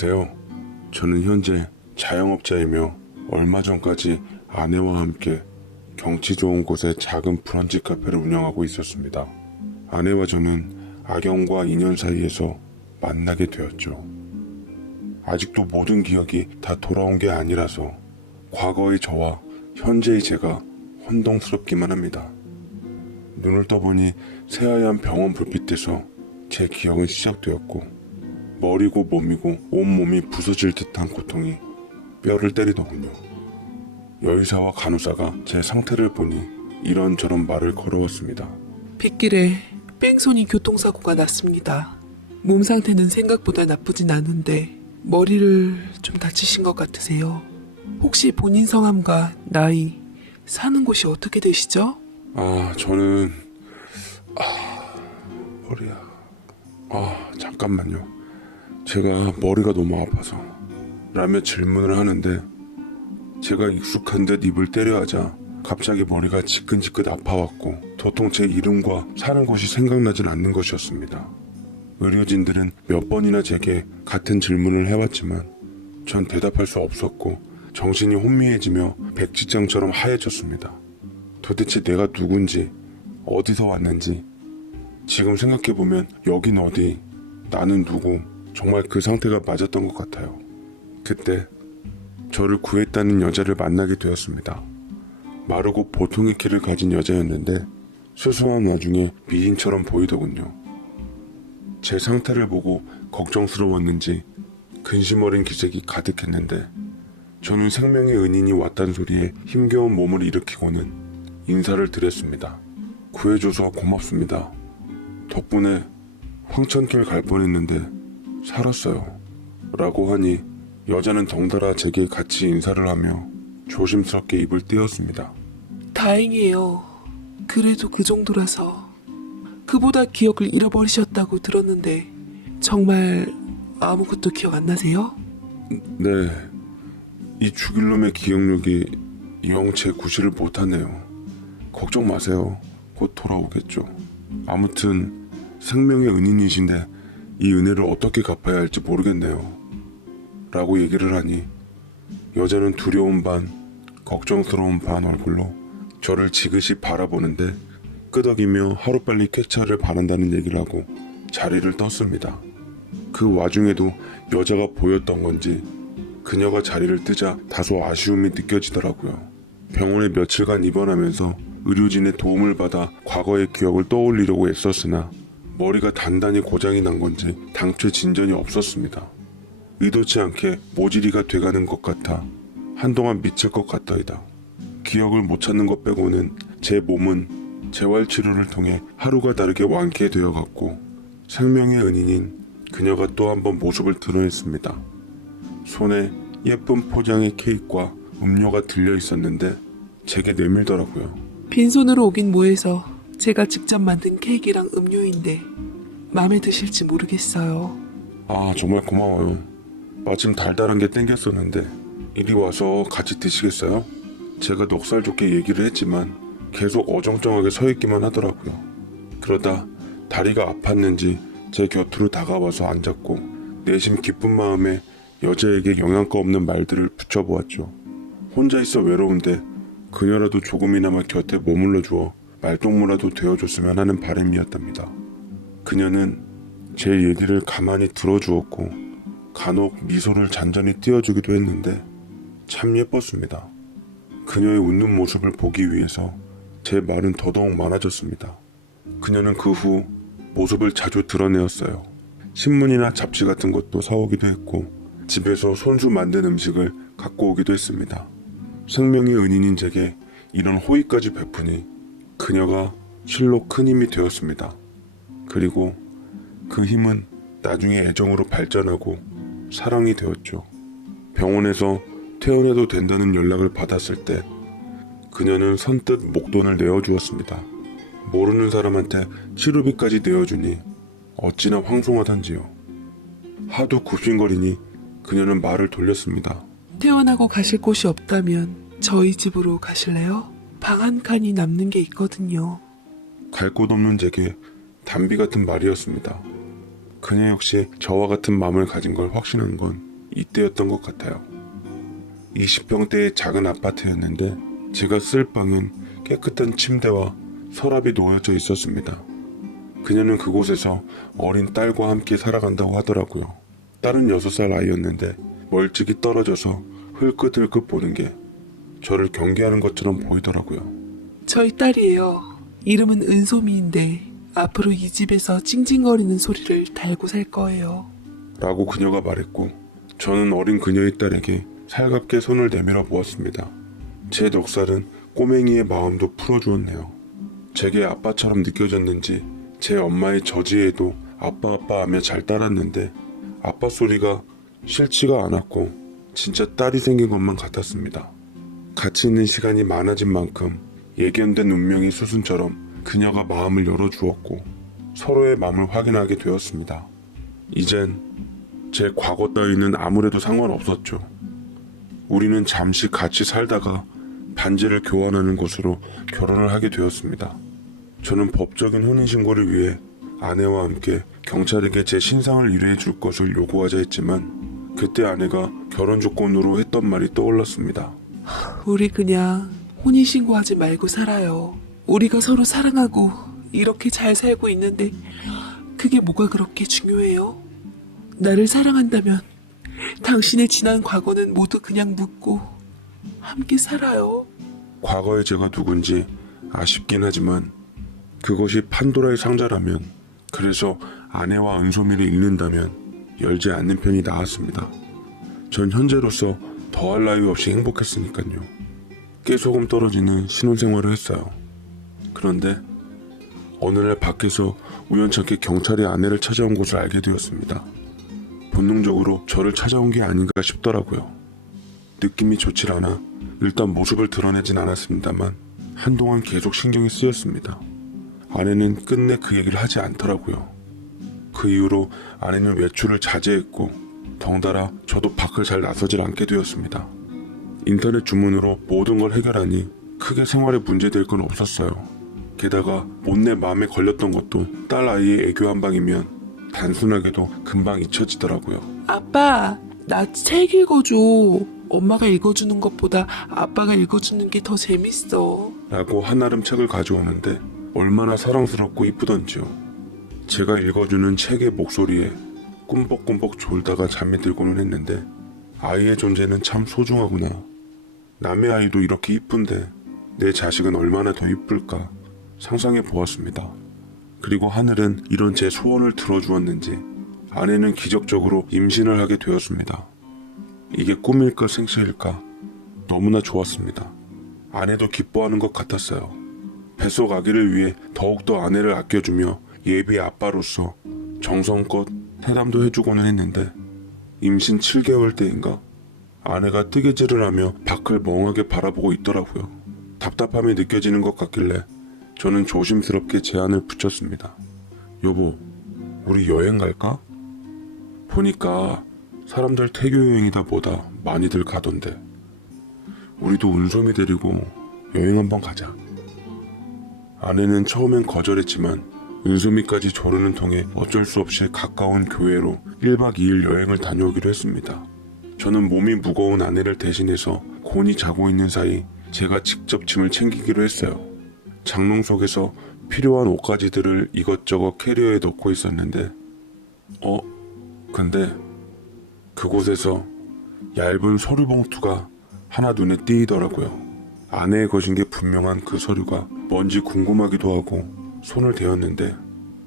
안녕하세요. 저는 현재 자영업자이며 얼마 전까지 아내와 함께 경치 좋은 곳에 작은 브런치 카페를 운영하고 있었습니다. 아내와 저는 악연과 인연 사이에서 만나게 되었죠. 아직도 모든 기억이 다 돌아온 게 아니라서 과거의 저와 현재의 제가 혼동스럽기만 합니다. 눈을 떠보니 새하얀 병원 불빛에서 제 기억은 시작되었고 머리고 몸이고 온몸이 부서질 듯한 고통이 뼈를 때리더군요. 여의사와 간호사가 제 상태를 보니 이런저런 말을 걸어왔습니다. 빗길에 뺑소니 교통사고가 났습니다. 몸 상태는 생각보다 나쁘진 않은데 머리를 좀 다치신 것 같으세요. 혹시 본인 성함과 나이, 사는 곳이 어떻게 되시죠? 저는 머리야. 잠깐만요. 제가 머리가 너무 아파서 라며 질문을 하는데 제가 익숙한 듯 입을 때려 하자 갑자기 머리가 지끈지끈 아파왔고 도통 제 이름과 사는 곳이 생각나진 않는 것이었습니다. 의료진들은 몇 번이나 제게 같은 질문을 해왔지만 전 대답할 수 없었고 정신이 혼미해지며 백지장처럼 하얘졌습니다. 도대체 내가 누군지 어디서 왔는지 지금 생각해보면 여긴 어디, 나는 누구, 정말 그 상태가 맞았던 것 같아요. 그때 저를 구했다는 여자를 만나게 되었습니다. 마르고 보통의 키를 가진 여자였는데 수수한 와중에 미인처럼 보이더군요. 제 상태를 보고 걱정스러웠는지 근심 어린 기색이 가득했는데 저는 생명의 은인이 왔다는 소리에 힘겨운 몸을 일으키고는 인사를 드렸습니다. 구해줘서 고맙습니다. 덕분에 황천길 갈 뻔했는데 살았어요. 라고 하니 여자는 덩달아 제게 같이 인사를 하며 조심스럽게 입을 띄었습니다. 다행이에요. 그래도 그 정도라서. 그보다 기억을 잃어버리셨다고 들었는데 정말 아무것도 기억 안 나세요? 네, 이 죽일놈의 기억력이 영체 구실을 못하네요. 걱정 마세요. 곧 돌아오겠죠. 아무튼 생명의 은인이신데 이 은혜를 어떻게 갚아야 할지 모르겠네요. 라고 얘기를 하니 여자는 두려움 반, 걱정스러운 반 얼굴로 저를 지그시 바라보는데 끄덕이며 하루빨리 쾌차를 바란다는 얘기를 하고 자리를 떴습니다. 그 와중에도 여자가 보였던 건지 그녀가 자리를 뜨자 다소 아쉬움이 느껴지더라고요. 병원에 며칠간 입원하면서 의료진의 도움을 받아 과거의 기억을 떠올리려고 애썼으나 머리가 단단히 고장이 난 건지 당최 진전이 없었습니다. 의도치 않게 모질이가 돼가는 것 같아 한동안 미칠 것 같더이다. 기억을 못 찾는 것 빼고는 제 몸은 재활치료를 통해 하루가 다르게 완쾌되어 갔고 생명의 은인인 그녀가 또 한 번 모습을 드러냈습니다. 손에 예쁜 포장의 케이크와 음료가 들려 있었는데 제게 내밀더라고요. 빈손으로 오긴 뭐해서 제가 직접 만든 케이크랑 음료인데 마음에 드실지 모르겠어요. 정말 고마워요. 마침 달달한 게 땡겼었는데 이리 와서 같이 드시겠어요? 제가 넉살 좋게 얘기를 했지만 계속 어정쩡하게 서 있기만 하더라고요. 그러다 다리가 아팠는지 제 곁으로 다가와서 앉았고 내심 기쁜 마음에 여자에게 영양가 없는 말들을 붙여보았죠. 혼자 있어 외로운데 그녀라도 조금이나마 곁에 머물러 주어 말동무라도 되어줬으면 하는 바람이었답니다. 그녀는 제 얘기를 가만히 들어주었고 간혹 미소를 잔잔히 띄워주기도 했는데 참 예뻤습니다. 그녀의 웃는 모습을 보기 위해서 제 말은 더더욱 많아졌습니다. 그녀는 그 후 모습을 자주 드러내었어요. 신문이나 잡지 같은 것도 사오기도 했고 집에서 손수 만든 음식을 갖고 오기도 했습니다. 생명의 은인인 제게 이런 호의까지 베푸니 그녀가 실로 큰 힘이 되었습니다. 그리고 그 힘은 나중에 애정으로 발전하고 사랑이 되었죠. 병원에서 퇴원해도 된다는 연락을 받았을 때 그녀는 선뜻 목돈을 내어주었습니다. 모르는 사람한테 치료비까지 내어주니 어찌나 황송하던지요. 하도 굽신거리니 그녀는 말을 돌렸습니다. 퇴원하고 가실 곳이 없다면 저희 집으로 가실래요? 방 한 칸이 남는 게 있거든요. 갈 곳 없는 제게 단비 같은 말이었습니다. 그녀 역시 저와 같은 마음을 가진 걸 확신한 건 이때였던 것 같아요. 20평대의 작은 아파트였는데 제가 쓸 방은 깨끗한 침대와 서랍이 놓여져 있었습니다. 그녀는 그곳에서 어린 딸과 함께 살아간다고 하더라고요. 딸은 6살 아이였는데 멀찍이 떨어져서 흘끗흘끗 보는 게 저를 경계하는 것처럼 보이더라고요. 저희 딸이에요. 이름은 은소미인데 앞으로 이 집에서 찡찡거리는 소리를 달고 살 거예요. 라고 그녀가 말했고 저는 어린 그녀의 딸에게 살갑게 손을 내밀어 보았습니다. 제 넉살은 꼬맹이의 마음도 풀어주었네요. 제게 아빠처럼 느껴졌는지 제 엄마의 저지에도 아빠 하며 잘 따랐는데 아빠 소리가 싫지가 않았고 진짜 딸이 생긴 것만 같았습니다. 같이 있는 시간이 많아진 만큼 예견된 운명의 수순처럼 그녀가 마음을 열어주었고 서로의 마음을 확인하게 되었습니다. 이젠 제 과거 따위는 아무래도 상관없었죠. 우리는 잠시 같이 살다가 반지를 교환하는 것으로 결혼을 하게 되었습니다. 저는 법적인 혼인신고를 위해 아내와 함께 경찰에게 제 신상을 의뢰해 줄 것을 요구하자 했지만 그때 아내가 결혼 조건으로 했던 말이 떠올랐습니다. 우리 그냥 혼인신고하지 말고 살아요. 우리가 서로 사랑하고 이렇게 잘 살고 있는데 그게 뭐가 그렇게 중요해요? 나를 사랑한다면 당신의 지난 과거는 모두 그냥 묻고 함께 살아요. 과거의 제가 누군지 아쉽긴 하지만 그것이 판도라의 상자라면, 그래서 아내와 은소미를 잃는다면 열지 않는 편이 나았습니다. 전 현재로서 더할 나위 없이 행복했으니까요. 깨소금 떨어지는 신혼생활을 했어요. 그런데 어느 날 밖에서 우연찮게 경찰이 아내를 찾아온 것을 알게 되었습니다. 본능적으로 저를 찾아온 게 아닌가 싶더라고요. 느낌이 좋질 않아 일단 모습을 드러내진 않았습니다만 한동안 계속 신경이 쓰였습니다. 아내는 끝내 그 얘기를 하지 않더라고요. 그 이후로 아내는 외출을 자제했고 덩달아 저도 밖을 잘 나서질 않게 되었습니다. 인터넷 주문으로 모든 걸 해결하니 크게 생활에 문제될 건 없었어요. 게다가 못내 마음에 걸렸던 것도 딸 아이의 애교 한 방이면 단순하게도 금방 잊혀지더라고요. 아빠, 나 책 읽어줘. 엄마가 읽어주는 것보다 아빠가 읽어주는 게 더 재밌어. 라고 한아름 책을 가져오는데 얼마나 사랑스럽고 이쁘던지요. 제가 읽어주는 책의 목소리에 꿈벅꿈벅 졸다가 잠이 들고는 했는데 아이의 존재는 참 소중하구나. 남의 아이도 이렇게 이쁜데 내 자식은 얼마나 더 이쁠까 상상해 보았습니다. 그리고 하늘은 이런 제 소원을 들어주었는지 아내는 기적적으로 임신을 하게 되었습니다. 이게 꿈일까 생시일까 너무나 좋았습니다. 아내도 기뻐하는 것 같았어요. 뱃속 아기를 위해 더욱더 아내를 아껴주며 예비 아빠로서 정성껏 해담도 해주고는 했는데 임신 7개월 때인가 아내가 뜨개질을 하며 밖을 멍하게 바라보고 있더라고요. 답답함이 느껴지는 것 같길래 저는 조심스럽게 제안을 붙였습니다. 여보, 우리 여행 갈까? 보니까 사람들 태교 여행이다 뭐다 많이들 가던데 우리도 은솜이 데리고 여행 한번 가자. 아내는 처음엔 거절했지만 은솜이까지 조르는 통에 어쩔 수 없이 가까운 교회로 1박 2일 여행을 다녀오기로 했습니다. 저는 몸이 무거운 아내를 대신해서 곤히 자고 있는 사이 제가 직접 짐을 챙기기로 했어요. 장롱 속에서 필요한 옷가지들을 이것저것 캐리어에 넣고 있었는데 근데 그곳에서 얇은 서류 봉투가 하나 눈에 띄더라고요. 아내의 것인 게 분명한 그 서류가 뭔지 궁금하기도 하고 손을 대었는데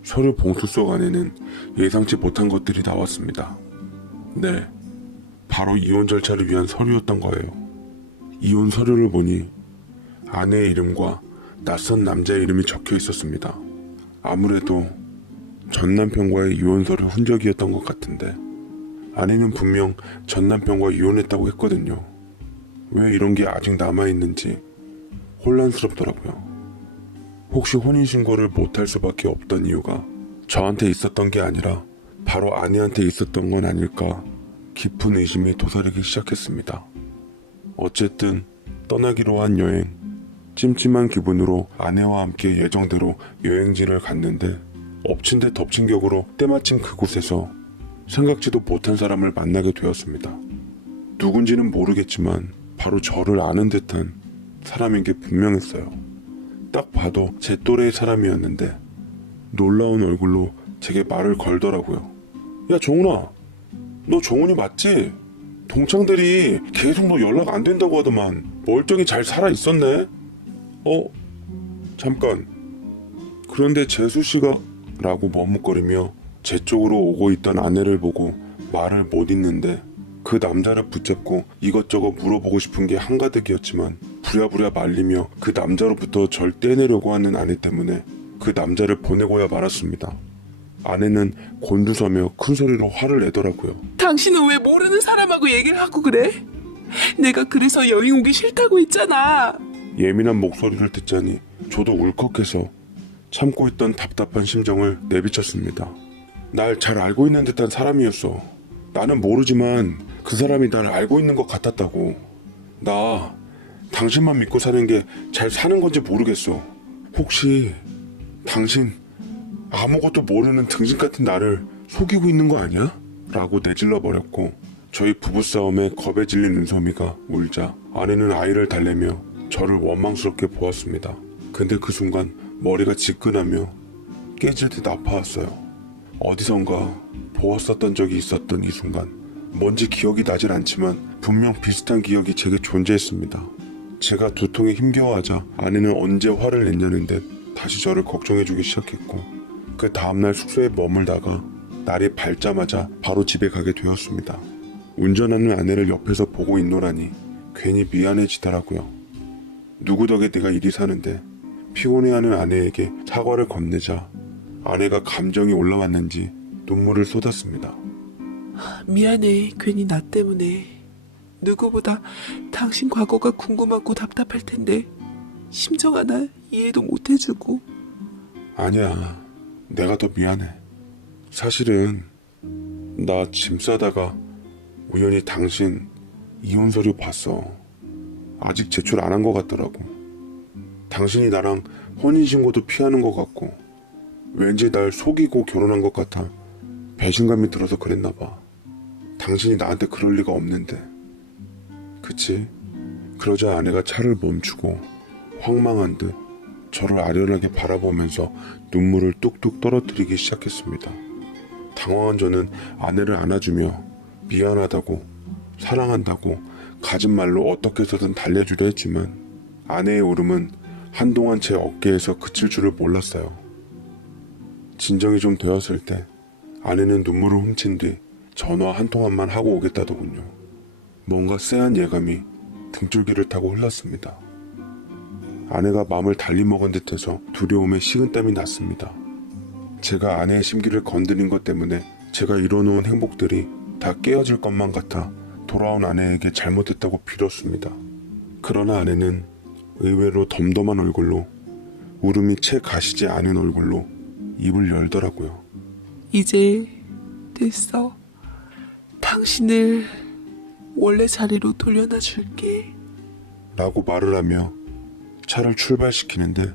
서류 봉투 속 안에는 예상치 못한 것들이 나왔습니다. 네, 바로 이혼 절차를 위한 서류였던 거예요. 이혼 서류를 보니 아내의 이름과 낯선 남자의 이름이 적혀 있었습니다. 아무래도 전 남편과의 이혼 서류 흔적이었던 것 같은데 아내는 분명 전 남편과 이혼했다고 했거든요. 왜 이런 게 아직 남아있는지 혼란스럽더라고요. 혹시 혼인신고를 못할 수밖에 없던 이유가 저한테 있었던 게 아니라 바로 아내한테 있었던 건 아닐까 깊은 의심이 도사리기 시작했습니다. 어쨌든 떠나기로 한 여행, 찜찜한 기분으로 아내와 함께 예정대로 여행지를 갔는데 엎친 데 덮친 격으로 때마침 그곳에서 생각지도 못한 사람을 만나게 되었습니다. 누군지는 모르겠지만 바로 저를 아는 듯한 사람인 게 분명했어요. 딱 봐도 제 또래의 사람이었는데 놀라운 얼굴로 제게 말을 걸더라고요. 야 정훈아, 너 정훈이 맞지? 동창들이 계속 너 연락 안 된다고 하더만 멀쩡히 잘 살아 있었네? 잠깐. 그런데 재수씨가 라고 머뭇거리며 제 쪽으로 오고 있던 아내를 보고 말을 못 잇는데 그 남자를 붙잡고 이것저것 물어보고 싶은 게 한가득이었지만 부랴부랴 말리며 그 남자로부터 절 떼내려고 하는 아내 때문에 그 남자를 보내고야 말았습니다. 아내는 곤두서며 큰 소리로 화를 내더라고요. 당신은 왜 모르는 사람하고 얘기를 하고 그래? 내가 그래서 여행 오기 싫다고 했잖아. 예민한 목소리를 듣자니 저도 울컥해서 참고 있던 답답한 심정을 내비쳤습니다. 날 잘 알고 있는 듯한 사람이었어. 나는 모르지만 그 사람이 날 알고 있는 것 같았다고. 나 당신만 믿고 사는 게 잘 사는 건지 모르겠어. 혹시 당신 아무것도 모르는 등신 같은 나를 속이고 있는 거 아니야? 라고 내질러 버렸고 저희 부부싸움에 겁에 질린 은섭이가 울자 아내는 아이를 달래며 저를 원망스럽게 보았습니다. 근데 그 순간 머리가 지끈하며 깨질 듯 아파왔어요. 어디선가 보았었던 적이 있었던 이 순간 뭔지 기억이 나질 않지만 분명 비슷한 기억이 제게 존재했습니다. 제가 두통에 힘겨워하자 아내는 언제 화를 냈냐는 듯 다시 저를 걱정해주기 시작했고 그 다음날 숙소에 머물다가 날이 밝자마자 바로 집에 가게 되었습니다. 운전하는 아내를 옆에서 보고 있노라니 괜히 미안해지더라고요. 누구 덕에 내가 이리 사는데 피곤해하는 아내에게 사과를 건네자 아내가 감정이 올라왔는지 눈물을 쏟았습니다. 미안해. 괜히 나 때문에. 누구보다 당신 과거가 궁금하고 답답할 텐데 심정 하나 이해도 못 해주고. 아니야, 내가 더 미안해. 사실은 나 짐 싸다가 우연히 당신 이혼 서류 봤어. 아직 제출 안 한 것 같더라고. 당신이 나랑 혼인신고도 피하는 것 같고 왠지 날 속이고 결혼한 것 같아 배신감이 들어서 그랬나 봐. 당신이 나한테 그럴 리가 없는데. 그치? 그러자 아내가 차를 멈추고 황망한 듯 저를 아련하게 바라보면서 눈물을 뚝뚝 떨어뜨리기 시작했습니다. 당황한 저는 아내를 안아주며 미안하다고 사랑한다고 가진 말로 어떻게 해서든 달래주려 했지만 아내의 울음은 한동안 제 어깨에서 그칠 줄을 몰랐어요. 진정이 좀 되었을 때 아내는 눈물을 훔친 뒤 전화 한 통화만 하고 오겠다더군요. 뭔가 쎄한 예감이 등줄기를 타고 흘렀습니다. 아내가 마음을 달리 먹은 듯해서 두려움에 식은땀이 났습니다. 제가 아내의 심기를 건드린 것 때문에 제가 이뤄놓은 행복들이 다 깨어질 것만 같아 돌아온 아내에게 잘못했다고 빌었습니다. 그러나 아내는 의외로 덤덤한 얼굴로 울음이 채 가시지 않은 얼굴로 입을 열더라고요. 이제 됐어. 당신을 원래 자리로 돌려놔 줄게. 라고 말을 하며 차를 출발시키는데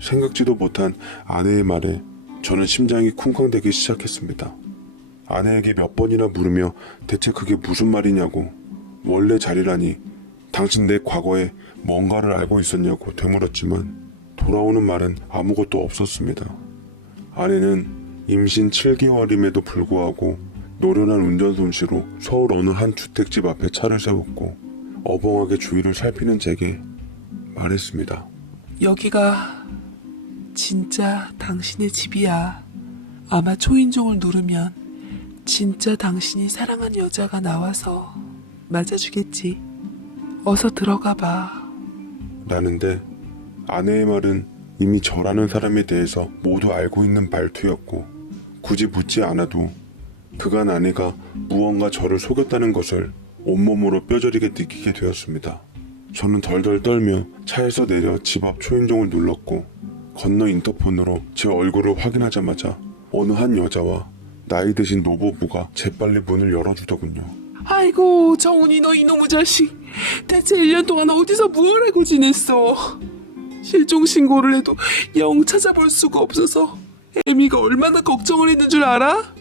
생각지도 못한 아내의 말에 저는 심장이 쿵쾅대기 시작했습니다. 아내에게 몇 번이나 물으며 대체 그게 무슨 말이냐고 원래 자리라니 당신 내 과거에 뭔가를 알고 있었냐고 되물었지만 돌아오는 말은 아무것도 없었습니다. 아내는 임신 7개월임에도 불구하고 노련한 운전 솜씨로 서울 어느 한 주택집 앞에 차를 세웠고 어벙하게 주위를 살피는 제게 말했습니다. 여기가 진짜 당신의 집이야. 아마 초인종을 누르면 진짜 당신이 사랑한 여자가 나와서 맞아주겠지. 어서 들어가 봐. 라는데 아내의 말은 이미 저라는 사람에 대해서 모두 알고 있는 말투였고 굳이 묻지 않아도 그간 아내가 무언가 저를 속였다는 것을 온몸으로 뼈저리게 느끼게 되었습니다. 저는 덜덜 떨며 차에서 내려 집 앞 초인종을 눌렀고 건너 인터폰으로 제 얼굴을 확인하자마자 어느 한 여자와 나이 드신 노부부가 재빨리 문을 열어주더군요. 아이고 정훈이 너 이놈의 자식. 대체 1년 동안 어디서 무얼 하고 지냈어. 실종 신고를 해도 영 찾아볼 수가 없어서 애미가 얼마나 걱정을 했는 줄 알아?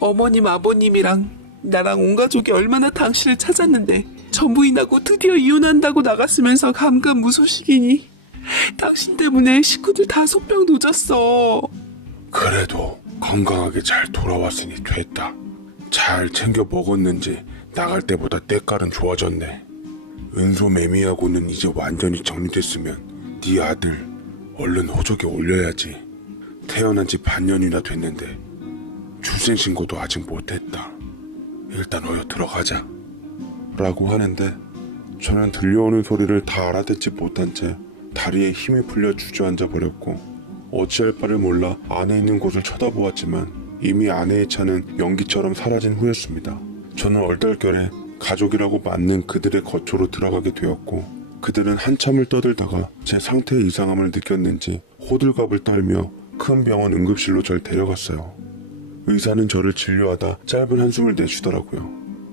어머님, 아버님이랑 나랑 온 가족이 얼마나 당신을 찾았는데 전부인하고 드디어 이혼한다고 나갔으면서 감감무소식이니 당신 때문에 식구들 다 속병 도졌어. 그래도 건강하게 잘 돌아왔으니 됐다. 잘 챙겨 먹었는지 나갈 때보다 때깔은 좋아졌네. 은소 매미하고는 이제 완전히 정리됐으면 네 아들 얼른 호적에 올려야지. 태어난 지 반년이나 됐는데 출생신고도 아직 못했다. 일단 어여 들어가자 라고 하는데 저는 들려오는 소리를 다 알아듣지 못한 채 다리에 힘이 풀려 주저앉아 버렸고 어찌할 바를 몰라 안에 있는 곳을 쳐다보았지만 이미 아내의 차는 연기처럼 사라진 후였습니다. 저는 얼떨결에 가족이라고 맞는 그들의 거처로 들어가게 되었고 그들은 한참을 떠들다가 제 상태의 이상함을 느꼈는지 호들갑을 떨며 큰 병원 응급실로 절 데려갔어요. 의사는 저를 진료하다 짧은 한숨을 내쉬더라고요.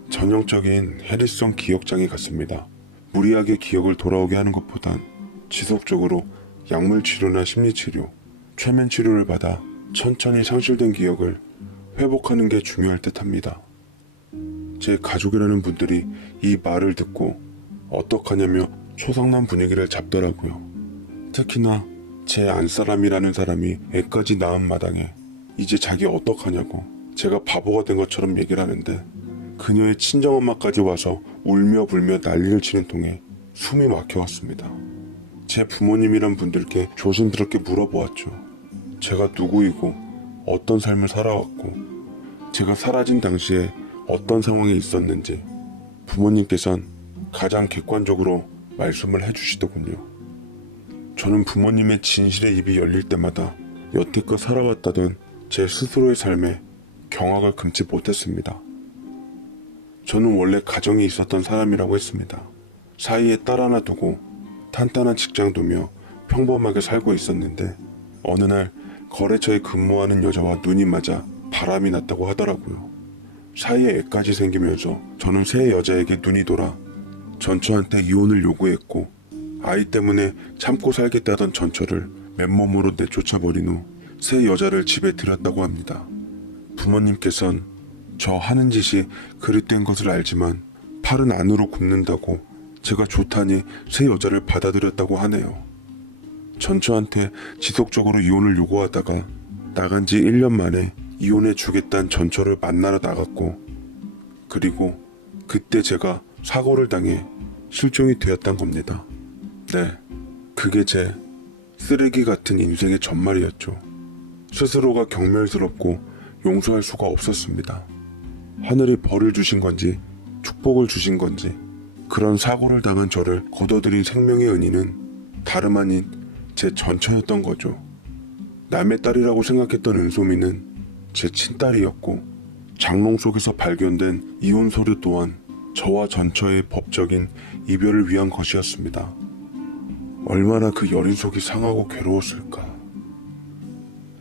전형적인 해리성 기억장애 같습니다. 무리하게 기억을 돌아오게 하는 것보단 지속적으로 약물 치료나 심리 치료, 최면 치료를 받아 천천히 상실된 기억을 회복하는 게 중요할 듯합니다. 제 가족이라는 분들이 이 말을 듣고 어떡하냐며 초상난 분위기를 잡더라고요. 특히나 제 안사람이라는 사람이 애까지 낳은 마당에 이제 자기 어떡하냐고 제가 바보가 된 것처럼 얘기를 하는데 그녀의 친정엄마까지 와서 울며 불며 난리를 치는 통에 숨이 막혀왔습니다. 제 부모님이란 분들께 조심스럽게 물어보았죠. 제가 누구이고 어떤 삶을 살아왔고 제가 사라진 당시에 어떤 상황에 있었는지 부모님께선 가장 객관적으로 말씀을 해주시더군요. 저는 부모님의 진실의 입이 열릴 때마다 여태껏 살아왔다던 제 스스로의 삶에 경악을 금치 못했습니다. 저는 원래 가정이 있었던 사람이라고 했습니다. 사이에 딸 하나 두고 탄탄한 직장 두며 평범하게 살고 있었는데 어느 날 거래처에 근무하는 여자와 눈이 맞아 바람이 났다고 하더라고요. 사이에 애까지 생기면서 저는 새 여자에게 눈이 돌아 전처한테 이혼을 요구했고 아이 때문에 참고 살겠다던 전처를 맨몸으로 내쫓아버린 후 새 여자를 집에 들였다고 합니다. 부모님께선 저 하는 짓이 그릇된 것을 알지만 팔은 안으로 굽는다고 제가 좋다니 새 여자를 받아들였다고 하네요. 전처한테 지속적으로 이혼을 요구하다가 나간 지 1년 만에 이혼해 주겠다는 전처를 만나러 나갔고 그리고 그때 제가 사고를 당해 실종이 되었단 겁니다. 네, 그게 제 쓰레기 같은 인생의 전말이었죠. 스스로가 경멸스럽고 용서할 수가 없었습니다. 하늘이 벌을 주신 건지 축복을 주신 건지 그런 사고를 당한 저를 거둬들인 생명의 은인은 다름 아닌 제 전처였던 거죠. 남의 딸이라고 생각했던 은소미는 제 친딸이었고 장롱 속에서 발견된 이혼 서류 또한 저와 전처의 법적인 이별을 위한 것이었습니다. 얼마나 그 여린 속이 상하고 괴로웠을까.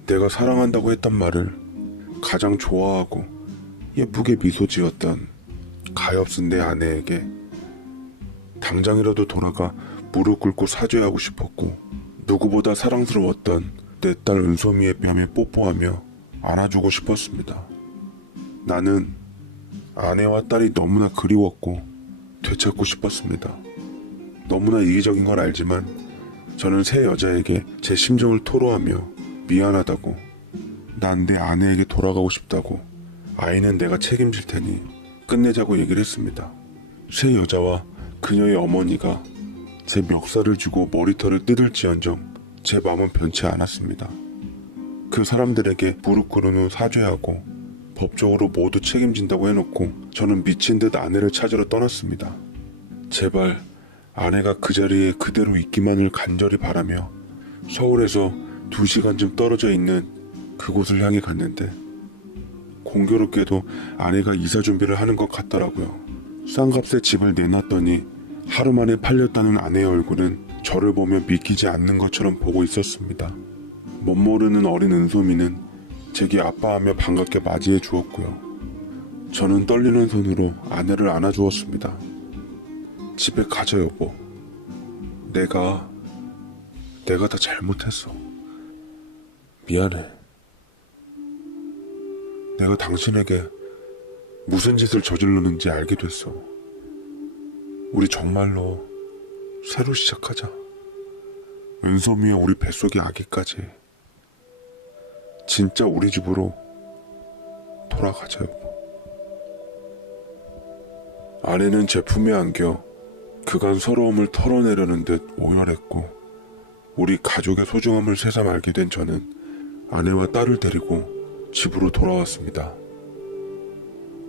내가 사랑한다고 했던 말을 가장 좋아하고 예쁘게 미소 지었던 가엾은 내 아내에게 당장이라도 돌아가 무릎 꿇고 사죄하고 싶었고 누구보다 사랑스러웠던 내 딸 은소미의 뺨에 뽀뽀하며 안아주고 싶었습니다. 나는 아내와 딸이 너무나 그리웠고 되찾고 싶었습니다. 너무나 이기적인 걸 알지만 저는 새 여자에게 제 심정을 토로하며 미안하다고 난 내 아내에게 돌아가고 싶다고 아이는 내가 책임질 테니 끝내자고 얘기를 했습니다. 새 여자와 그녀의 어머니가 제 멱살을 쥐고 머리털을 뜯을지언정 제 마음은 변치 않았습니다. 그 사람들에게 무릎 꿇은 후 사죄하고 법적으로 모두 책임진다고 해놓고 저는 미친 듯 아내를 찾으러 떠났습니다. 제발 아내가 그 자리에 그대로 있기만을 간절히 바라며 서울에서 2시간쯤 떨어져 있는 그곳을 향해 갔는데 공교롭게도 아내가 이사 준비를 하는 것 같더라고요. 싼값에 집을 내놨더니 하루 만에 팔렸다는 아내의 얼굴은 저를 보며 믿기지 않는 것처럼 보고 있었습니다. 멋모르는 어린 은소미는 제게 아빠하며 반갑게 맞이해 주었고요. 저는 떨리는 손으로 아내를 안아주었습니다. 집에 가자 여보. 내가 다 잘못했어. 미안해. 내가 당신에게 무슨 짓을 저지르는지 알게 됐어. 우리 정말로 새로 시작하자. 은솜이와 우리 뱃속의 아기까지 진짜 우리 집으로 돌아가자, 여보. 아내는 제 품에 안겨 그간 서러움을 털어내려는 듯 오열했고, 우리 가족의 소중함을 새삼 알게 된 저는 아내와 딸을 데리고 집으로 돌아왔습니다.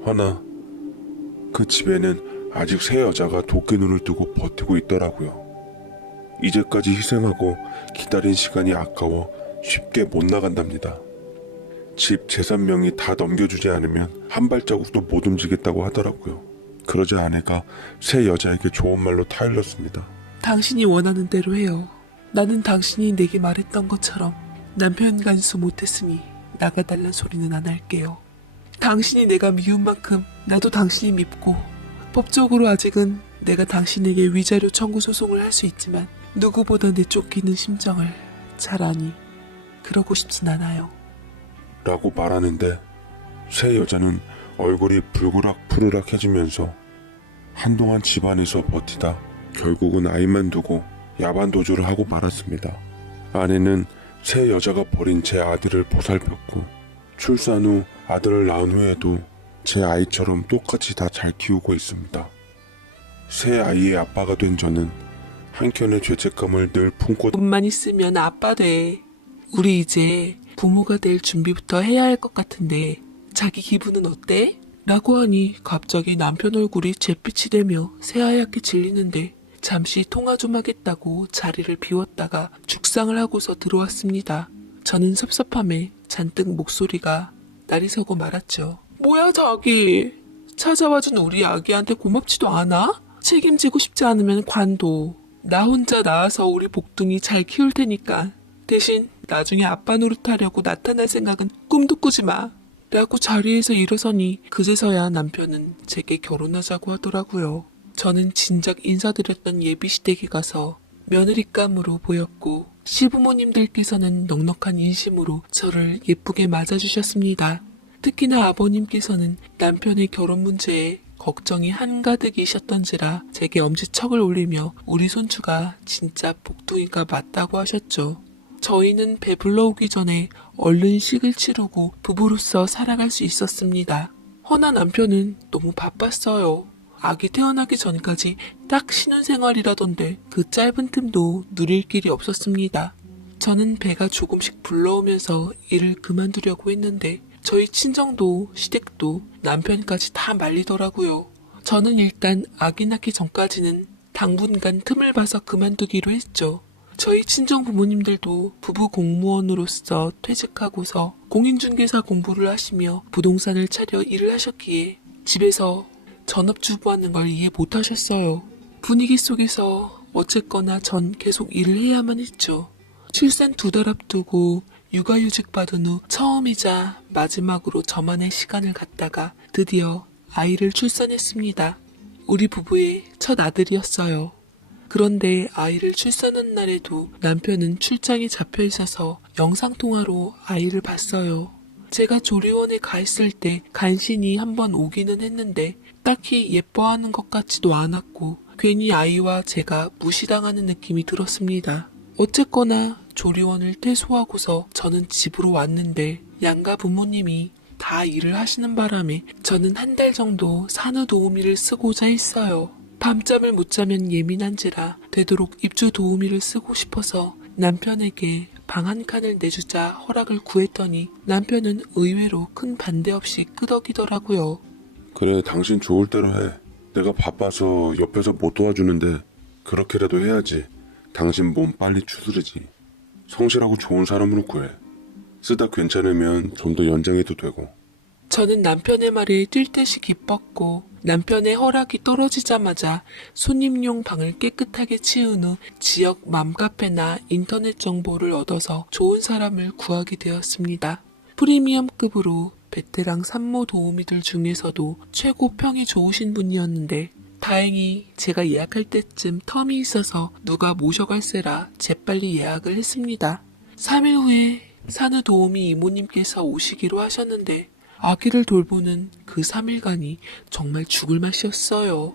허나 그 집에는 아직 새 여자가 도끼 눈을 뜨고 버티고 있더라고요. 이제까지 희생하고 기다린 시간이 아까워 쉽게 못 나간답니다. 집 재산명이 다 넘겨주지 않으면 한 발자국도 못 움직이겠다고 하더라고요. 그러자 아내가 새 여자에게 좋은 말로 타일렀습니다. 당신이 원하는 대로 해요. 나는 당신이 내게 말했던 것처럼 남편 간수 못했으니 나가달란 소리는 안 할게요. 당신이 내가 미운 만큼 나도 당신이 밉고, 법적으로 아직은 내가 당신에게 위자료 청구 소송을 할 수 있지만 누구보다 내 쫓기는 심정을 잘 아니 그러고 싶진 않아요. 라고 말하는데 새 여자는 얼굴이 불그락 푸르락해지면서 한동안 집안에서 버티다 결국은 아이만 두고 야반 도주를 하고 말았습니다. 아내는 새 여자가 버린 제 아들을 보살폈고, 출산 후 아들을 낳은 후에도 제 아이처럼 똑같이 다 잘 키우고 있습니다. 새 아이의 아빠가 된 저는 한켠의 죄책감을 늘 품고 돈만 있으면 아빠 돼. 우리 이제 부모가 될 준비부터 해야 할 것 같은데 자기 기분은 어때? 라고 하니 갑자기 남편 얼굴이 잿빛이 되며 새하얗게 질리는데, 잠시 통화 좀 하겠다고 자리를 비웠다가 죽상을 하고서 들어왔습니다. 저는 섭섭함에 잔뜩 목소리가 날이 서고 말았죠. 뭐야 자기, 찾아와준 우리 아기한테 고맙지도 않아? 책임지고 싶지 않으면 관둬. 나 혼자 낳아서 우리 복둥이 잘 키울 테니까 대신 나중에 아빠 노릇하려고 나타날 생각은 꿈도 꾸지 마. 라고 자리에서 일어서니 그제서야 남편은 제게 결혼하자고 하더라고요. 저는 진작 인사드렸던 예비시댁에 가서 며느리감으로 보였고, 시부모님들께서는 넉넉한 인심으로 저를 예쁘게 맞아주셨습니다. 특히나 아버님께서는 남편의 결혼 문제에 걱정이 한가득이셨던지라 제게 엄지척을 올리며 우리 손주가 진짜 복둥이가 맞다고 하셨죠. 저희는 배불러 오기 전에 얼른 식을 치르고 부부로서 살아갈 수 있었습니다. 허나 남편은 너무 바빴어요. 아기 태어나기 전까지 딱 쉬는 생활이라던데 그 짧은 틈도 누릴 길이 없었습니다. 저는 배가 조금씩 불러오면서 일을 그만두려고 했는데 저희 친정도 시댁도 남편까지 다 말리더라고요. 저는 일단 아기 낳기 전까지는 당분간 틈을 봐서 그만두기로 했죠. 저희 친정 부모님들도 부부 공무원으로서 퇴직하고서 공인중개사 공부를 하시며 부동산을 차려 일을 하셨기에 집에서 전업주부 하는 걸 이해 못하셨어요. 분위기 속에서 어쨌거나 전 계속 일을 해야만 했죠. 출산 2달 앞두고 육아휴직 받은 후 처음이자 마지막으로 저만의 시간을 갖다가 드디어 아이를 출산했습니다. 우리 부부의 첫 아들이었어요. 그런데 아이를 출산한 날에도 남편은 출장이 잡혀 있어서 영상통화로 아이를 봤어요. 제가 조리원에 가 있을 때 간신히 한번 오기는 했는데 딱히 예뻐하는 것 같지도 않았고 괜히 아이와 제가 무시당하는 느낌이 들었습니다. 어쨌거나 조리원을 퇴소하고서 저는 집으로 왔는데 양가 부모님이 다 일을 하시는 바람에 저는 한 달 정도 산후도우미를 쓰고자 했어요. 밤잠을 못 자면 예민한지라 되도록 입주 도우미를 쓰고 싶어서 남편에게 방 한 칸을 내주자 허락을 구했더니 남편은 의외로 큰 반대 없이 끄덕이더라고요. 그래, 당신 좋을 대로 해. 내가 바빠서 옆에서 못 도와주는데 그렇게라도 해야지. 당신 몸 빨리 추스르지. 성실하고 좋은 사람으로 구해. 쓰다 괜찮으면 좀 더 연장해도 되고. 저는 남편의 말에 뛸 듯이 기뻤고 남편의 허락이 떨어지자마자 손님용 방을 깨끗하게 치운 후 지역 맘카페나 인터넷 정보를 얻어서 좋은 사람을 구하게 되었습니다. 프리미엄급으로 베테랑 산모 도우미들 중에서도 최고 평이 좋으신 분이었는데 다행히 제가 예약할 때쯤 텀이 있어서 누가 모셔갈세라 재빨리 예약을 했습니다. 3일 후에 산후도우미 이모님께서 오시기로 하셨는데 아기를 돌보는 그 3일간이 정말 죽을 맛이었어요.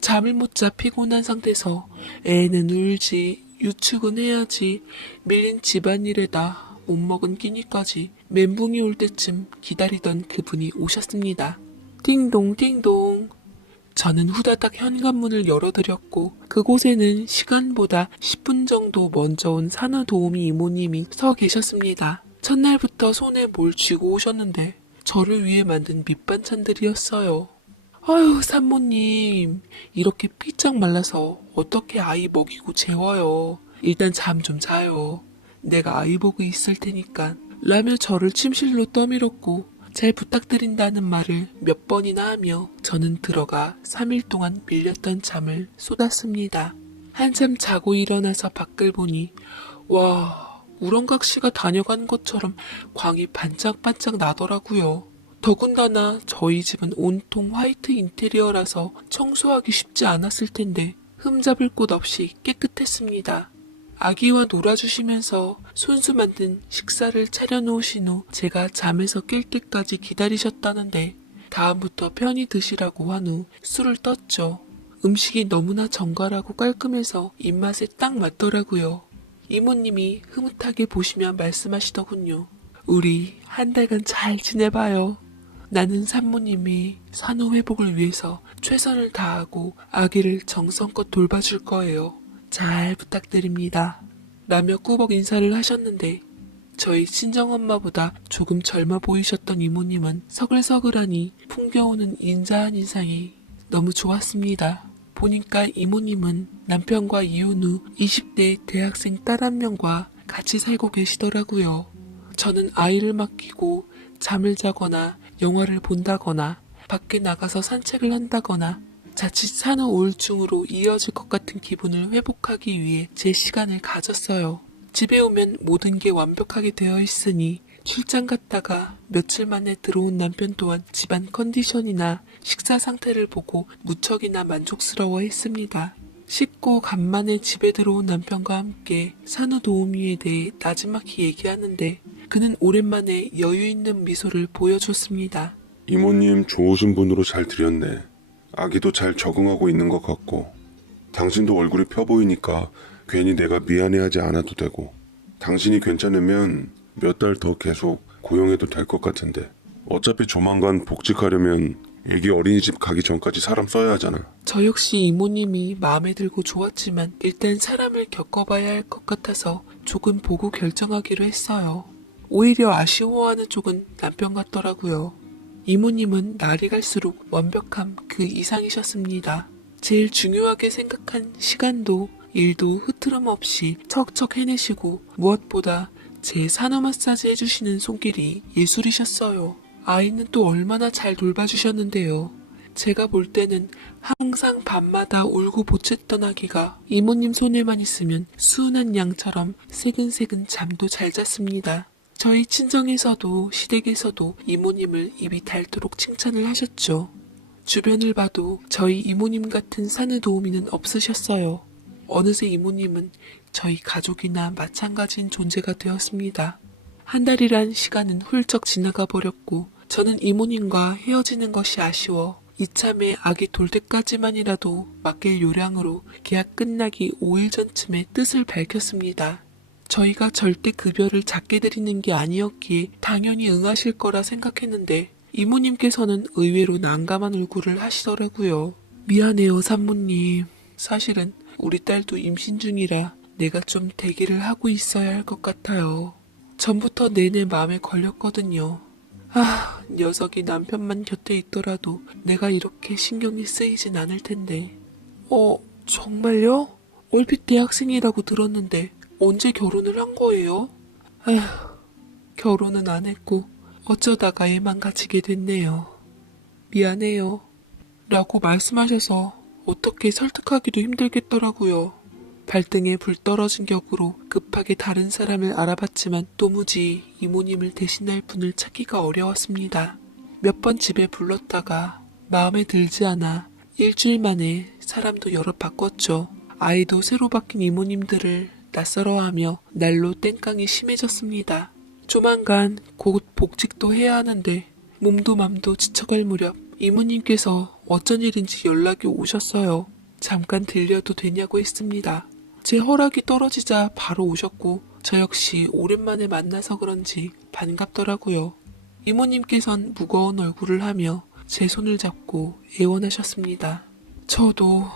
잠을 못 자 피곤한 상태에서 애는 울지, 유축은 해야지, 밀린 집안일에다 못 먹은 끼니까지 멘붕이 올 때쯤 기다리던 그분이 오셨습니다. 띵동 띵동. 저는 후다닥 현관문을 열어드렸고 그곳에는 시간보다 10분 정도 먼저 온 산후도우미 이모님이 서 계셨습니다. 첫날부터 손에 뭘 쥐고 오셨는데 저를 위해 만든 밑반찬들이었어요. 아유 산모님, 이렇게 삐쩍 말라서 어떻게 아이 먹이고 재워요. 일단 잠 좀 자요. 내가 아이 보고 있을 테니까 라며 저를 침실로 떠밀었고 잘 부탁드린다는 말을 몇 번이나 하며 저는 들어가 3일 동안 밀렸던 잠을 쏟았습니다. 한참 자고 일어나서 밖을 보니 와, 우렁각시가 다녀간 것처럼 광이 반짝반짝 나더라고요. 더군다나 저희 집은 온통 화이트 인테리어라서 청소하기 쉽지 않았을 텐데 흠잡을 곳 없이 깨끗했습니다. 아기와 놀아주시면서 손수 만든 식사를 차려놓으신 후 제가 잠에서 깰 때까지 기다리셨다는데 다음부터 편히 드시라고 한 후 술을 떴죠. 음식이 너무나 정갈하고 깔끔해서 입맛에 딱 맞더라고요. 이모님이 흐뭇하게 보시며 말씀하시더군요. 우리 한 달간 잘 지내봐요. 나는 산모님이 산후 회복을 위해서 최선을 다하고 아기를 정성껏 돌봐줄 거예요. 잘 부탁드립니다. 라며 꾸벅 인사를 하셨는데 저희 친정엄마보다 조금 젊어 보이셨던 이모님은 서글서글하니 풍겨오는 인자한 인상이 너무 좋았습니다. 보니까 이모님은 남편과 이혼 후 20대 대학생 딸 한 명과 같이 살고 계시더라고요. 저는 아이를 맡기고 잠을 자거나 영화를 본다거나 밖에 나가서 산책을 한다거나 자칫 산후 우울증으로 이어질 것 같은 기분을 회복하기 위해 제 시간을 가졌어요. 집에 오면 모든 게 완벽하게 되어 있으니 출장 갔다가 며칠 만에 들어온 남편 또한 집안 컨디션이나 식사 상태를 보고 무척이나 만족스러워 했습니다. 씻고 간만에 집에 들어온 남편과 함께 산후도우미에 대해 나지막히 얘기하는데 그는 오랜만에 여유 있는 미소를 보여줬습니다. 이모님 좋으신 분으로 잘 들였네. 아기도 잘 적응하고 있는 것 같고 당신도 얼굴이 펴 보이니까 괜히 내가 미안해하지 않아도 되고 당신이 괜찮으면 몇 달 더 계속 고용해도 될 것 같은데 어차피 조만간 복직하려면 애기 어린이집 가기 전까지 사람 써야 하잖아. 저 역시 이모님이 마음에 들고 좋았지만 일단 사람을 겪어봐야 할 것 같아서 조금 보고 결정하기로 했어요. 오히려 아쉬워하는 쪽은 남편 같더라고요. 이모님은 날이 갈수록 완벽함 그 이상이셨습니다. 제일 중요하게 생각한 시간도 일도 흐트럼 없이 척척 해내시고 무엇보다 제 산후 마사지 해주시는 손길이 예술이셨어요. 아이는 또 얼마나 잘 돌봐주셨는데요. 제가 볼 때는 항상 밤마다 울고 보챘던 아기가 이모님 손에만 있으면 수은한 양처럼 새근새근 잠도 잘 잤습니다. 저희 친정에서도 시댁에서도 이모님을 입이 닳도록 칭찬을 하셨죠. 주변을 봐도 저희 이모님 같은 산후도우미는 없으셨어요. 어느새 이모님은 저희 가족이나 마찬가지인 존재가 되었습니다. 한 달이란 시간은 훌쩍 지나가 버렸고 저는 이모님과 헤어지는 것이 아쉬워 이참에 아기 돌 때까지만이라도 맡길 요량으로 계약 끝나기 5일 전쯤에 뜻을 밝혔습니다. 저희가 절대 급여를 작게 드리는 게 아니었기에 당연히 응하실 거라 생각했는데 이모님께서는 의외로 난감한 얼굴을 하시더라고요. 미안해요 산모님. 사실은 우리 딸도 임신 중이라 내가 좀 대기를 하고 있어야 할 것 같아요. 전부터 내내 마음에 걸렸거든요. 아, 녀석이 남편만 곁에 있더라도 내가 이렇게 신경이 쓰이진 않을 텐데. 정말요? 얼핏 대학생이라고 들었는데 언제 결혼을 한 거예요? 아휴, 결혼은 안 했고 어쩌다가 애만 가지게 됐네요. 미안해요. 라고 말씀하셔서 어떻게 설득하기도 힘들겠더라고요. 발등에 불 떨어진 격으로 급하게 다른 사람을 알아봤지만 도무지 이모님을 대신할 분을 찾기가 어려웠습니다. 몇 번 집에 불렀다가 마음에 들지 않아 일주일 만에 사람도 여러 바꿨죠. 아이도 새로 바뀐 이모님들을 낯설어하며 날로 땡깡이 심해졌습니다. 조만간 곧 복직도 해야 하는데 몸도 맘도 지쳐갈 무렵 이모님께서 어쩐 일인지 연락이 오셨어요. 잠깐 들려도 되냐고 했습니다. 제 허락이 떨어지자 바로 오셨고 저 역시 오랜만에 만나서 그런지 반갑더라고요. 이모님께선 무거운 얼굴을 하며 제 손을 잡고 애원하셨습니다. 저도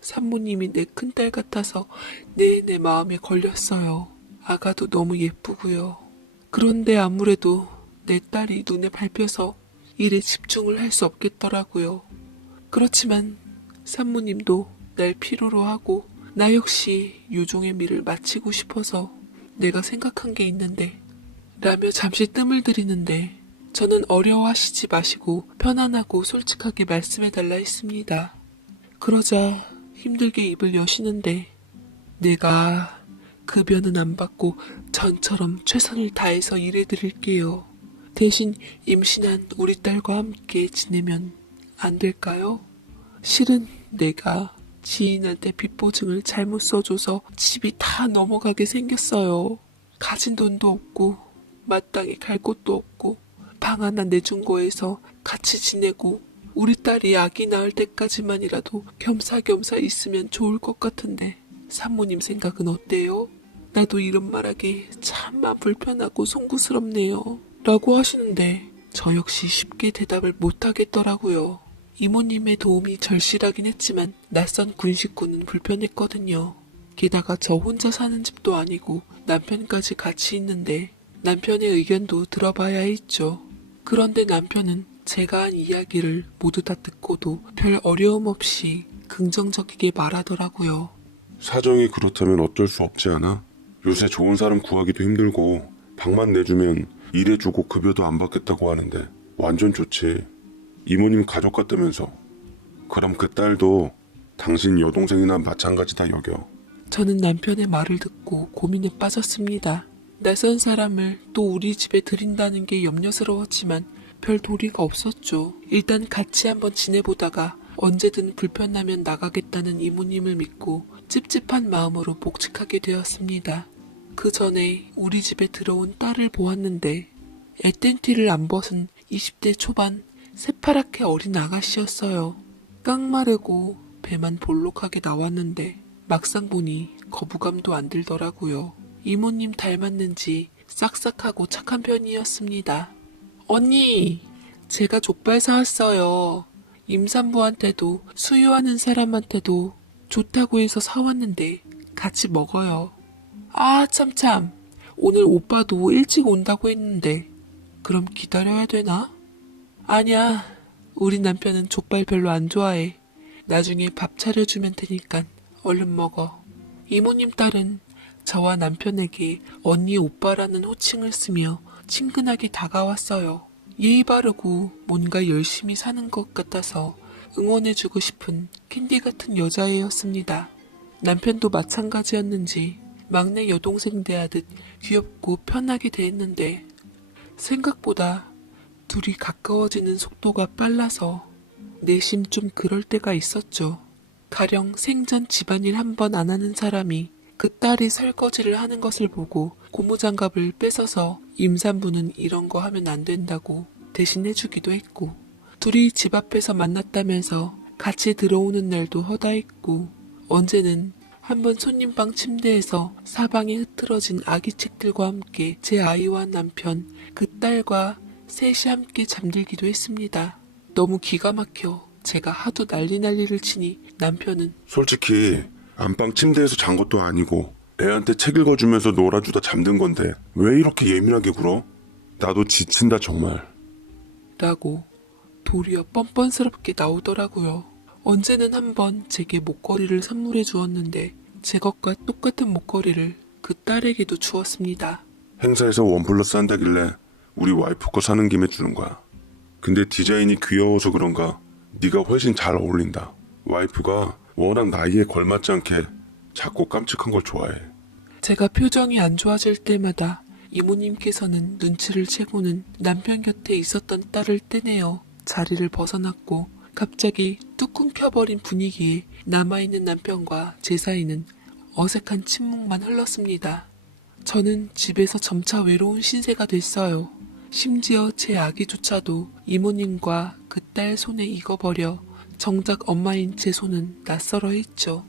산모님이 내 큰딸 같아서 내내 마음에 걸렸어요. 아가도 너무 예쁘고요. 그런데 아무래도 내 딸이 눈에 밟혀서 일에 집중을 할 수 없겠더라고요. 그렇지만 산모님도 날 필요로 하고 나 역시 유종의 미를 마치고 싶어서 내가 생각한 게 있는데 라며 잠시 뜸을 들이는데 저는 어려워하시지 마시고 편안하고 솔직하게 말씀해달라 했습니다. 그러자 힘들게 입을 여시는데 내가 급여는 안 받고 전처럼 최선을 다해서 일해드릴게요. 대신 임신한 우리 딸과 함께 지내면 안 될까요? 실은 내가 지인한테 빚보증을 잘못 써줘서 집이 다 넘어가게 생겼어요. 가진 돈도 없고 마땅히 갈 곳도 없고 방 하나 내준 거에서 같이 지내고 우리 딸이 아기 낳을 때까지만이라도 겸사겸사 있으면 좋을 것 같은데 산모님 생각은 어때요? 나도 이런 말하기 참마 불편하고 송구스럽네요. 라고 하시는데 저 역시 쉽게 대답을 못하겠더라고요. 이모님의 도움이 절실하긴 했지만 낯선 군 식구는 불편했거든요. 게다가 저 혼자 사는 집도 아니고 남편까지 같이 있는데 남편의 의견도 들어봐야 했죠. 그런데 남편은 제가 한 이야기를 모두 다 듣고도 별 어려움 없이 긍정적이게 말하더라고요. 사정이 그렇다면 어쩔 수 없지 않아? 요새 좋은 사람 구하기도 힘들고 방만 내주면 일해주고 급여도 안 받겠다고 하는데 완전 좋지. 이모님 가족 같다면서. 그럼 그 딸도 당신 여동생이나 마찬가지다 여겨. 저는 남편의 말을 듣고 고민에 빠졌습니다. 낯선 사람을 또 우리 집에 들인다는 게 염려스러웠지만 별 도리가 없었죠. 일단 같이 한번 지내보다가 언제든 불편하면 나가겠다는 이모님을 믿고 찝찝한 마음으로 복직하게 되었습니다. 그 전에 우리 집에 들어온 딸을 보았는데 애땡티를 안 벗은 20대 초반 새파랗게 어린 아가씨였어요. 깡마르고 배만 볼록하게 나왔는데 막상 보니 거부감도 안 들더라고요. 이모님 닮았는지 싹싹하고 착한 편이었습니다. 언니, 제가 족발 사왔어요. 임산부한테도 수유하는 사람한테도 좋다고 해서 사왔는데 같이 먹어요. 아, 참참. 오늘 오빠도 일찍 온다고 했는데 그럼 기다려야 되나? 아니야. 우리 남편은 족발 별로 안 좋아해. 나중에 밥 차려주면 되니까 얼른 먹어. 이모님 딸은 저와 남편에게 언니 오빠라는 호칭을 쓰며 친근하게 다가왔어요. 예의 바르고 뭔가 열심히 사는 것 같아서 응원해주고 싶은 캔디 같은 여자애였습니다. 남편도 마찬가지였는지 막내 여동생 대하듯 귀엽고 편하게 대했는데 생각보다 둘이 가까워지는 속도가 빨라서 내심 좀 그럴 때가 있었죠. 가령 생전 집안일 한 번 안 하는 사람이 그 딸이 설거지를 하는 것을 보고 고무장갑을 뺏어서 임산부는 이런 거 하면 안 된다고 대신 해주기도 했고 둘이 집 앞에서 만났다면서 같이 들어오는 날도 허다했고 언제는 한번 손님방 침대에서 사방에 흐트러진 아기 책들과 함께 제 아이와 남편, 그 딸과 셋이 함께 잠들기도 했습니다. 너무 기가 막혀 제가 하도 난리를 치니 남편은 솔직히 안방 침대에서 잔 것도 아니고 애한테 책 읽어주면서 놀아주다 잠든 건데 왜 이렇게 예민하게 굴어? 나도 지친다 정말. 라고 도리어 뻔뻔스럽게 나오더라고요. 언제는 한번 제게 목걸이를 선물해 주었는데 제 것과 똑같은 목걸이를 그 딸에게도 주었습니다. 행사에서 원 플러스 한다길래 우리 와이프 거 사는 김에 주는 거야. 근데 디자인이 귀여워서 그런가 네가 훨씬 잘 어울린다. 와이프가 워낙 나이에 걸맞지 않게 작고 깜찍한 걸 좋아해. 제가 표정이 안 좋아질 때마다 이모님께서는 눈치를 채고는 남편 곁에 있었던 딸을 떼내어 자리를 벗어났고 갑자기 뚝 끊겨버린 분위기에 남아있는 남편과 제 사이는 어색한 침묵만 흘렀습니다. 저는 집에서 점차 외로운 신세가 됐어요. 심지어 제 아기조차도 이모님과 그 딸 손에 익어버려 정작 엄마인 제 손은 낯설어 했죠.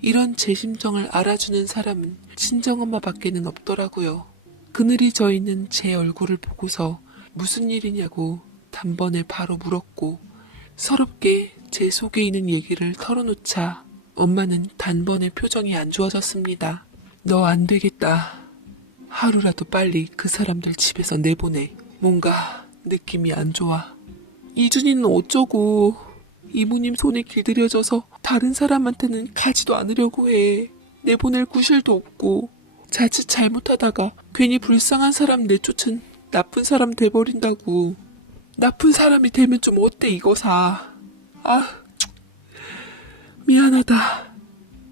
이런 제 심정을 알아주는 사람은 친정엄마밖에는 없더라고요. 그늘이 져 있는 제 얼굴을 보고서 무슨 일이냐고 단번에 바로 물었고 서럽게 제 속에 있는 얘기를 털어놓자 엄마는 단번에 표정이 안 좋아졌습니다. 너 안 되겠다. 하루라도 빨리 그 사람들 집에서 내보내. 뭔가 느낌이 안 좋아. 이준이는 어쩌고 이모님 손에 길들여져서 다른 사람한테는 가지도 않으려고 해. 내보낼 구실도 없고 자칫 잘못하다가 괜히 불쌍한 사람 내쫓은 나쁜 사람 돼버린다고. 나쁜 사람이 되면 좀 어때 이거사. 미안하다.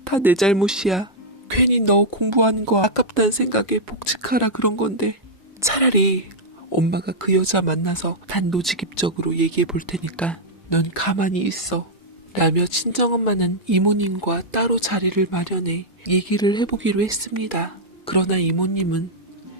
다 내 잘못이야. 괜히 너 공부하는 거 아깝다는 생각에 복직하라 그런 건데 차라리 엄마가 그 여자 만나서 단도직입적으로 얘기해 볼 테니까 넌 가만히 있어. 라며 친정엄마는 이모님과 따로 자리를 마련해 얘기를 해보기로 했습니다. 그러나 이모님은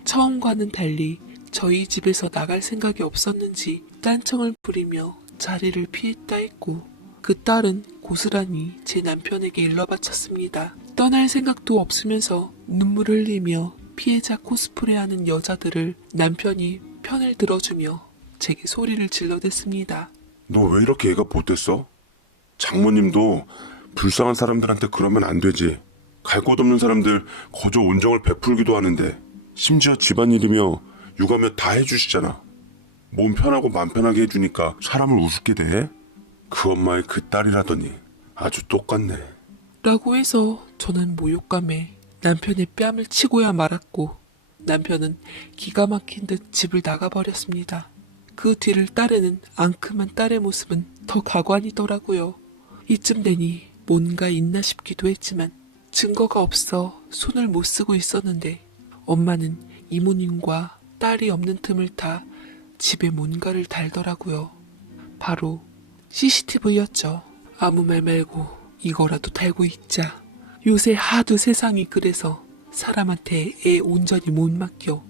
처음과는 달리 저희 집에서 나갈 생각이 없었는지 딴청을 부리며 자리를 피했다 했고 그 딸은 고스란히 제 남편에게 일러바쳤습니다. 떠날 생각도 없으면서 눈물 흘리며 피해자 코스프레하는 여자들을 남편이 편을 들어주며 제게 소리를 질러댔습니다. 너 왜 이렇게 애가 못됐어? 장모님도 불쌍한 사람들한테 그러면 안 되지. 갈 곳 없는 사람들 거저 온정을 베풀기도 하는데 심지어 집안일이며 육아며 다 해주시잖아. 몸 편하고 맘 편하게 해주니까 사람을 우습게 대? 그 엄마의 그 딸이라더니 아주 똑같네. 라고 해서 저는 모욕감에 남편의 뺨을 치고야 말았고 남편은 기가 막힌 듯 집을 나가버렸습니다. 그 뒤를 따르는 앙큼한 딸의 모습은 더 가관이더라고요. 이쯤 되니 뭔가 있나 싶기도 했지만 증거가 없어 손을 못 쓰고 있었는데 엄마는 이모님과 딸이 없는 틈을 타 집에 뭔가를 달더라고요. 바로 CCTV였죠. 아무 말 말고 이거라도 달고 있자. 요새 하도 세상이 그래서 사람한테 애 온전히 못 맡겨.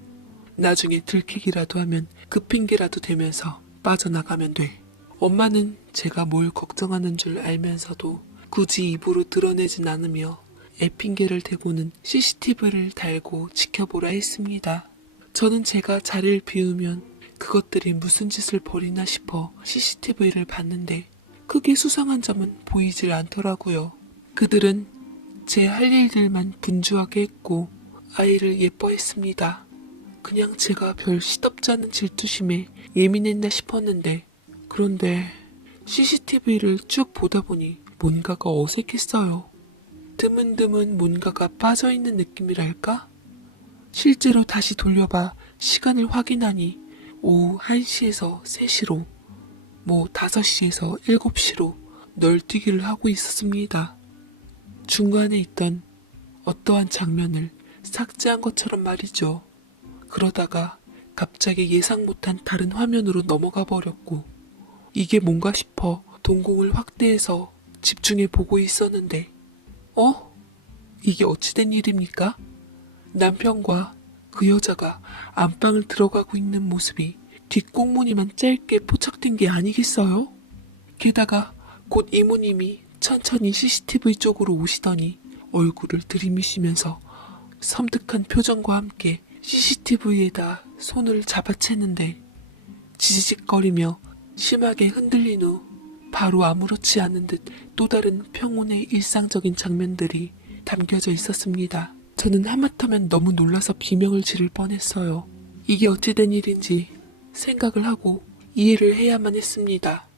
나중에 들키기라도 하면 그 핑계라도 대면서 빠져나가면 돼. 엄마는 제가 뭘 걱정하는 줄 알면서도 굳이 입으로 드러내진 않으며 애 핑계를 대고는 CCTV를 달고 지켜보라 했습니다. 저는 제가 자리를 비우면 그것들이 무슨 짓을 벌이나 싶어 CCTV를 봤는데 크게 수상한 점은 보이질 않더라고요. 그들은 제 할 일들만 분주하게 했고 아이를 예뻐했습니다. 그냥 제가 별 시덥지 않은 질투심에 예민했나 싶었는데 그런데 CCTV를 쭉 보다 보니 뭔가가 어색했어요. 드문드문 뭔가가 빠져있는 느낌이랄까? 실제로 다시 돌려봐 시간을 확인하니 오후 1시에서 3시로 5시에서 7시로 널뛰기를 하고 있었습니다. 중간에 있던 어떠한 장면을 삭제한 것처럼 말이죠. 그러다가 갑자기 예상 못한 다른 화면으로 넘어가 버렸고 이게 뭔가 싶어 동공을 확대해서 집중해 보고 있었는데 이게 어찌된 일입니까? 남편과 그 여자가 안방을 들어가고 있는 모습이 뒷꽁무니만 짧게 포착된 게 아니겠어요? 게다가 곧 이모님이 천천히 CCTV 쪽으로 오시더니 얼굴을 들이미시면서 섬뜩한 표정과 함께 CCTV에다 손을 잡아챘는데 지지직거리며 심하게 흔들린 후 바로 아무렇지 않은 듯 또 다른 평온의 일상적인 장면들이 담겨져 있었습니다. 저는 하마터면 너무 놀라서 비명을 지를 뻔했어요. 이게 어찌된 일인지 생각을 하고 이해를 해야만 했습니다.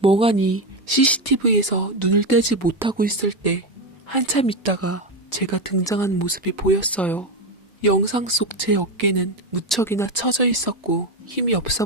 멍하니 CCTV에서 눈을 떼지 못하고 있을 때 한참 있다가 제가 등장한 모습이 보였어요. 영상 속 제 어깨는 무척이나 처져 있었고 힘이 없어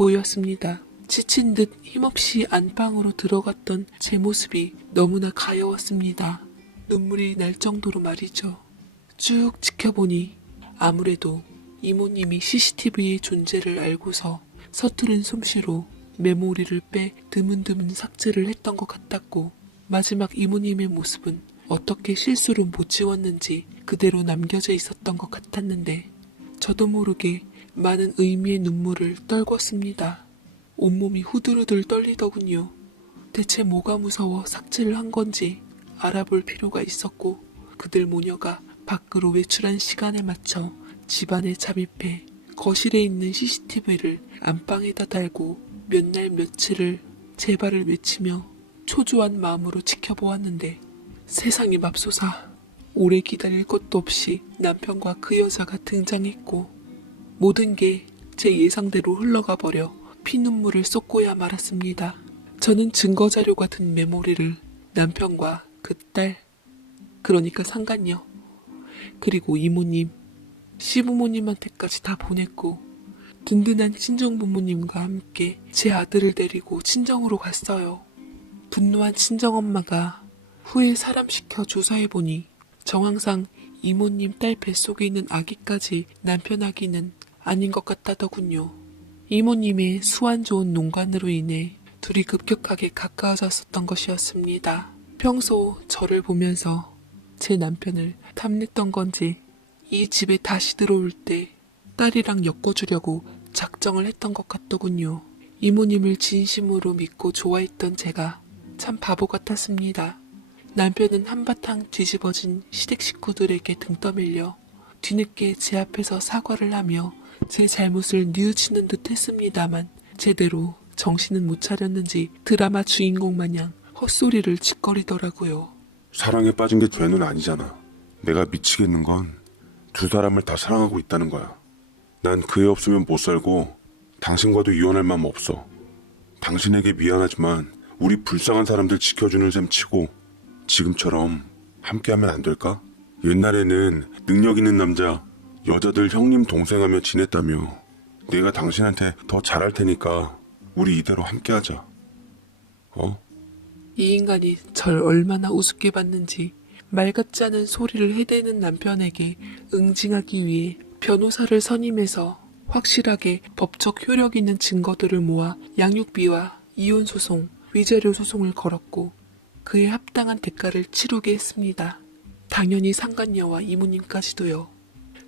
모였습니다. 지친 듯 힘없이 안방으로 들어갔던 제 모습이 너무나 가여웠습니다. 눈물이 날 정도로 말이죠. 쭉 지켜보니 아무래도 이모님이 CCTV의 존재를 알고서 서투른 솜씨로 메모리를 빼 드문드문 삭제를 했던 것 같았고, 마지막 이모님의 모습은 어떻게 실수로 못 지웠는지 그대로 남겨져 있었던 것 같았는데, 저도 모르게 많은 의미의 눈물을 떨궜습니다. 온몸이 후들후들 떨리더군요. 대체 뭐가 무서워 삭제를 한 건지 알아볼 필요가 있었고, 그들 모녀가 밖으로 외출한 시간에 맞춰 집안에 잠입해 거실에 있는 CCTV를 안방에다 달고 몇 날 며칠을 제발을 외치며 초조한 마음으로 지켜보았는데, 세상이 맙소사, 오래 기다릴 것도 없이 남편과 그 여자가 등장했고, 모든 게 제 예상대로 흘러가 버려 피눈물을 쏟고야 말았습니다. 저는 증거자료가 든 메모리를 남편과 그 딸, 그러니까 상간녀, 그리고 이모님, 시부모님한테까지 다 보냈고, 든든한 친정부모님과 함께 제 아들을 데리고 친정으로 갔어요. 분노한 친정엄마가 후에 사람시켜 조사해보니 정황상 이모님 딸 뱃속에 있는 아기까지 남편 아기는 아닌 것 같다더군요. 이모님의 수완 좋은 농간으로 인해 둘이 급격하게 가까워졌었던 것이었습니다. 평소 저를 보면서 제 남편을 탐냈던 건지 이 집에 다시 들어올 때 딸이랑 엮어주려고 작정을 했던 것 같더군요. 이모님을 진심으로 믿고 좋아했던 제가 참 바보 같았습니다. 남편은 한바탕 뒤집어진 시댁 식구들에게 등 떠밀려 뒤늦게 제 앞에서 사과를 하며 제 잘못을 뉘우치는 듯 했습니다만, 제대로 정신은 못 차렸는지 드라마 주인공 마냥 헛소리를 짓거리더라고요. 사랑에 빠진 게 죄는 아니잖아. 내가 미치겠는 건 두 사람을 다 사랑하고 있다는 거야. 난 그 애 없으면 못 살고 당신과도 이혼할 마음 없어. 당신에게 미안하지만 우리 불쌍한 사람들 지켜주는 셈 치고 지금처럼 함께하면 안 될까? 옛날에는 능력 있는 남자, 여자들 형님 동생하며 지냈다며. 내가 당신한테 더 잘할 테니까 우리 이대로 함께하자. 어? 이 인간이 절 얼마나 우습게 봤는지 말 같지 않은 소리를 해대는 남편에게 응징하기 위해 변호사를 선임해서 확실하게 법적 효력 있는 증거들을 모아 양육비와 이혼소송, 위자료 소송을 걸었고, 그에 합당한 대가를 치르게 했습니다. 당연히 상간녀와 이모님까지도요.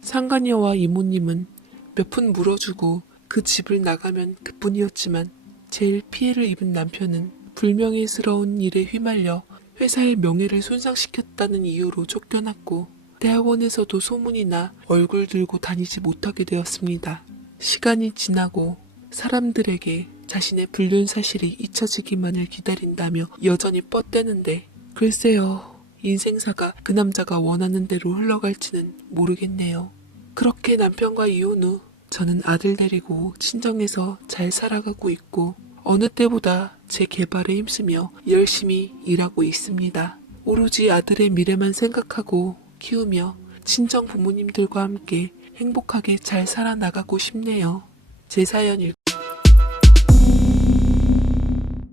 상간녀와 이모님은 몇 푼 물어주고 그 집을 나가면 그뿐이었지만, 제일 피해를 입은 남편은 불명예스러운 일에 휘말려 회사의 명예를 손상시켰다는 이유로 쫓겨났고, 대학원에서도 소문이 나 얼굴 들고 다니지 못하게 되었습니다. 시간이 지나고 사람들에게 자신의 불륜 사실이 잊혀지기만을 기다린다며 여전히 뻗대는데, 글쎄요, 인생사가 그 남자가 원하는 대로 흘러갈지는 모르겠네요. 그렇게 남편과 이혼 후 저는 아들 데리고 친정에서 잘 살아가고 있고, 어느 때보다 제 개발에 힘쓰며 열심히 일하고 있습니다. 오로지 아들의 미래만 생각하고 키우며 친정 부모님들과 함께 행복하게 잘 살아나가고 싶네요. 제 사연